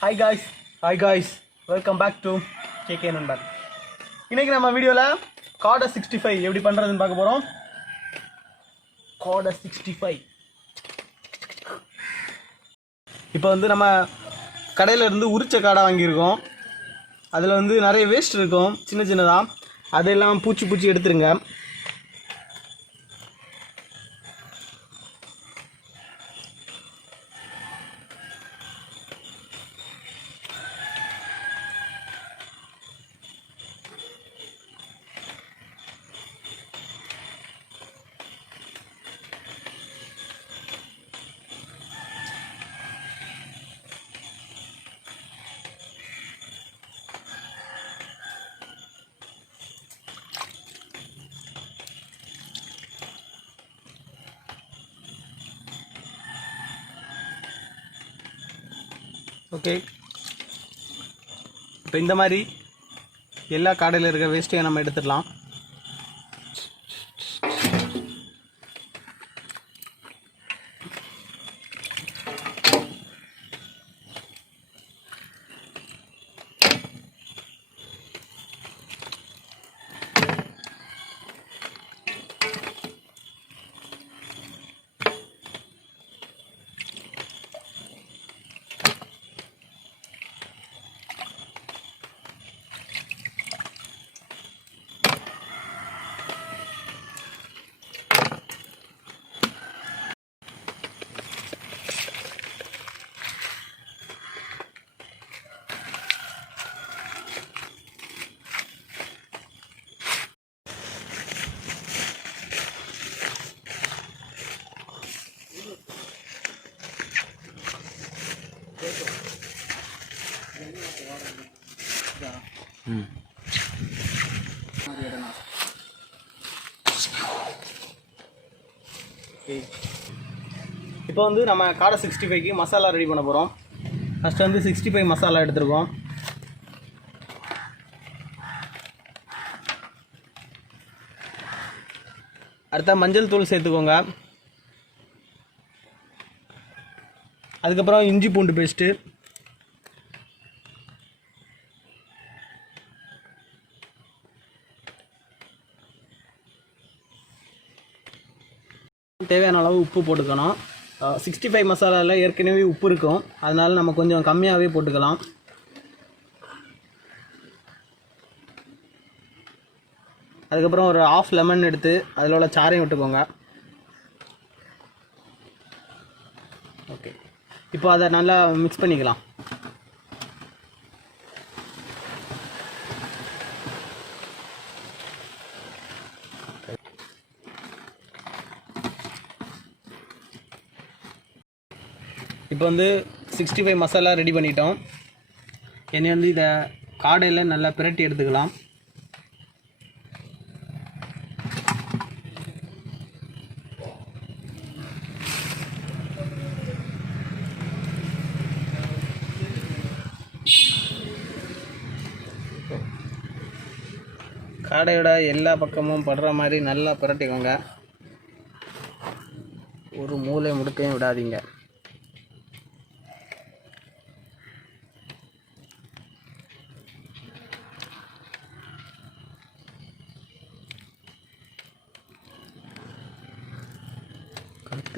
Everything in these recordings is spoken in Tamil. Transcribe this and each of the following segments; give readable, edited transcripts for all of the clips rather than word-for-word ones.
Hi guys, welcome back to KK Nanban. இன்னைக்கு நம்ம வீடியோல காடை 65 எப்படி பண்றதுன்னு பார்க்க போறோம். காடை 65 இப்போ வந்து நம்ம கடையில இருந்து உரிச்ச காடை வாங்கி இருக்கோம். அதுல வந்து நிறைய வேஸ்ட் இருக்கும், சின்ன சின்னதா. அதெல்லாம் பூச்சி எடுத்துருங்க. ஓகே, இப்போ இந்த மாதிரி எல்லா காடையில் இருக்க வேஸ்ட்டையும் நம்ம எடுத்துடலாம். இப்போ வந்து நம்ம காடை 65க்கு மசாலா ரெடி பண்ண போகிறோம். ஃபஸ்ட்டு வந்து 65 மசாலா எடுத்துருக்கோம். அடுத்த மஞ்சள் தூள் சேர்த்துக்கோங்க. அதுக்கப்புறம் இஞ்சி பூண்டு பேஸ்ட்டு, தேவையான அளவு உப்பு போட்டுக்கணும். 65 மசாலாவில் ஏற்கனவே உப்பு இருக்கும், அதனால் நம்ம கொஞ்சம் கம்மியாகவே போட்டுக்கலாம். அதுக்கப்புறம் ஒரு ½ லெமன் எடுத்து அதில் உள்ள சாறையும் விட்டுக்கோங்க. ஓகே, இப்போ அதை நல்லா மிக்ஸ் பண்ணிக்கலாம். இப்போ வந்து 65 மசாலா ரெடி பண்ணிட்டோம். என்னை வந்து இதை காடையில் நல்லா பிரட்டி எடுத்துக்கலாம். காடையோட எல்லா பக்கமும் படுற மாதிரி நல்லா பிரட்டிக்கோங்க. ஒரு மூளை முடுக்கையும் விடாதீங்க.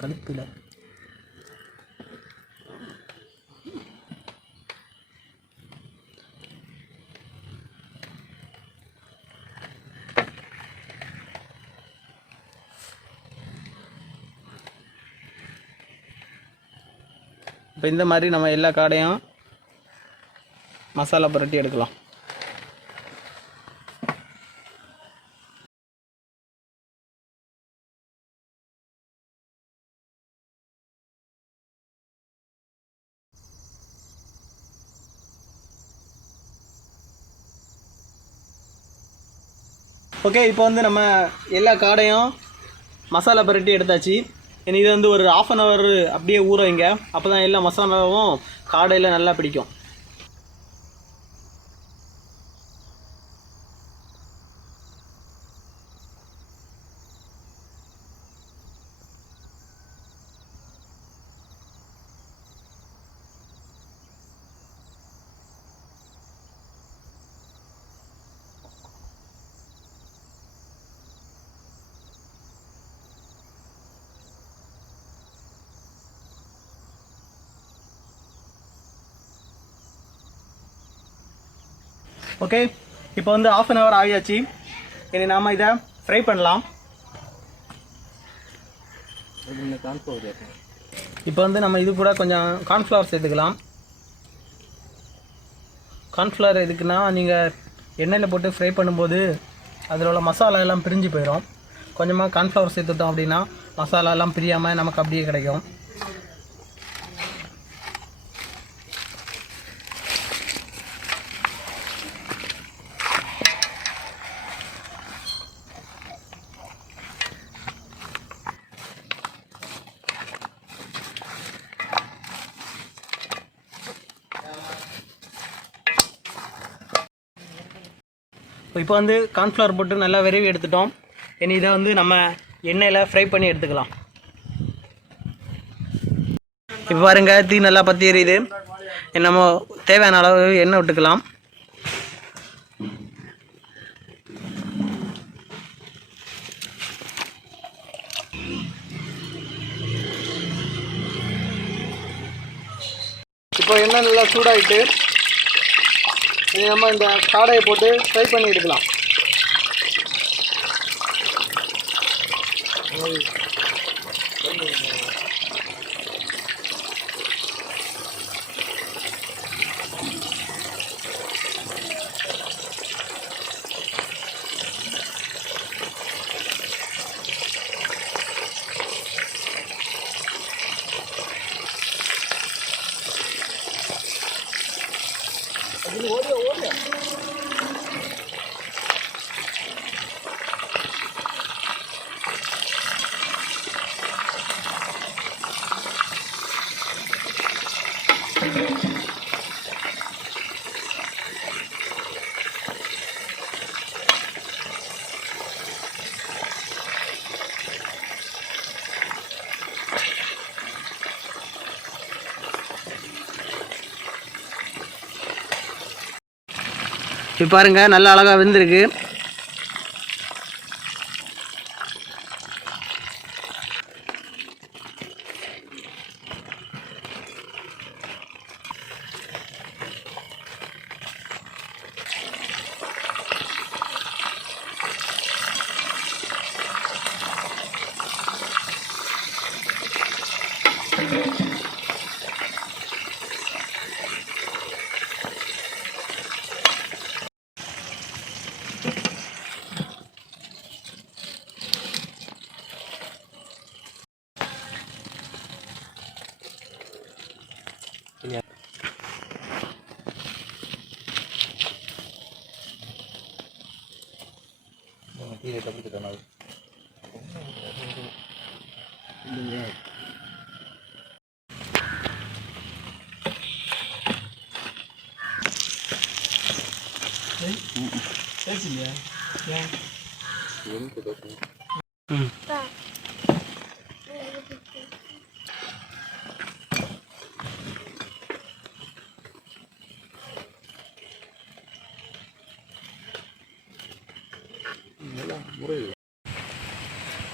கழுத்துல இப்போ இந்த மாதிரி நம்ம எல்லா காடையும் மசாலா புரட்டி எடுக்கலாம். ஓகே, இப்போ வந்து நம்ம எல்லா காடையும் மசாலா புரட்டி எடுத்தாச்சு. இனி இது வந்து ஒரு ½ அன் ஹவர் அப்படியே ஊற வைங்க. அப்போ தான் எல்லா மசாலாவும் காடையில் நல்லா பிடிக்கும். ஓகே, இப்போ வந்து 1/2 அன் ஹவர் ஆகியாச்சு. இனி நாம் இதை ஃப்ரை பண்ணலாம். இப்போ வந்து நம்ம இது கூட கொஞ்சம் கார்ன்ஃப்ளவர் சேர்த்துக்கலாம். கார்ன்ஃப்ளவர் எதுக்குன்னா, நீங்கள் எண்ணெயில் போட்டு ஃப்ரை பண்ணும்போது அதில் உள்ள மசாலா எல்லாம் பிரிஞ்சு போயிடும். கொஞ்சமாக கார்ன்ஃப்ளவர் சேர்த்துட்டோம் அப்படின்னா மசாலாலாம் பிரியாமல் நமக்கு அப்படியே கிடைக்கும். இப்போ வந்து கார்ன்ஃப்ளவர் போட்டு நல்லா விரைவி எடுத்துட்டோம். இனி இதை வந்து நம்ம எண்ணெயில் ஃப்ரை பண்ணி எடுத்துக்கலாம். இப்போ பாருங்க, தீ நல்லா பற்றி எரியுது. நம்ம தேவையான அளவு எண்ணெய் விட்டுக்கலாம். இப்போ எண்ணெய் நல்லா சூடாகிட்டு இனி நம்ம இந்த காடையை போட்டு ஃப்ரை பண்ணி எடுக்கலாம். இப்போ பாருங்க, நல்லா அழகாக வெந்திருக்கு.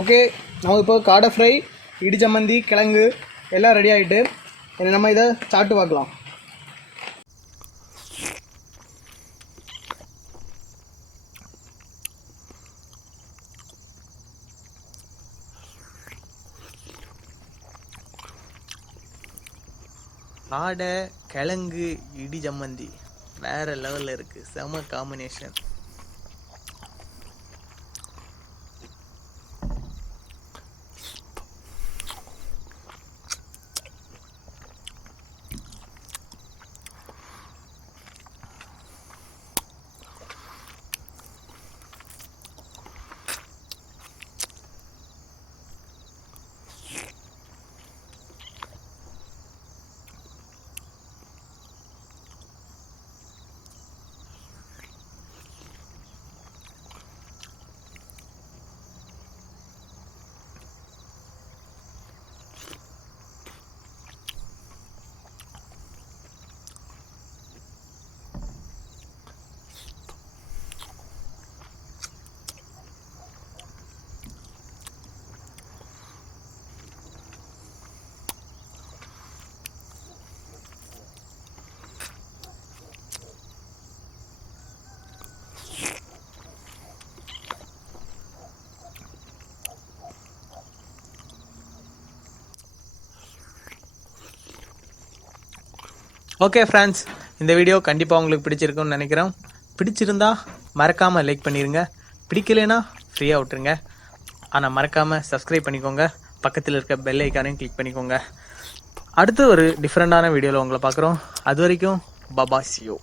ஓகே, நம்ம இப்போ காடை ஃப்ரை, இடி சம்மந்தி, கிழங்கு எல்லாம் ரெடி ஆகிட்டு நம்ம இதை சாப்பிட்டு பார்க்கலாம். காடை, கிழங்கு, இடி சம்மந்தி வேறு லெவலில் இருக்குது. செம காம்பினேஷன். ஓகே ஃப்ரெண்ட்ஸ், இந்த வீடியோ கண்டிப்பாக உங்களுக்கு பிடிச்சிருக்குன்னு நினைக்கிறேன். பிடிச்சிருந்தா மறக்காமல் லைக் பண்ணிடுங்க. பிடிக்கலைன்னா ஃப்ரீயாக விட்டுருங்க. ஆனால் மறக்காமல் சப்ஸ்கிரைப் பண்ணிக்கோங்க. பக்கத்தில் இருக்க பெல் ஐக்கானையும் கிளிக் பண்ணிக்கோங்க. அடுத்து ஒரு டிஃப்ரெண்டான வீடியோவில் உங்களை பார்க்குறோம். அது வரைக்கும் பபாசியோ.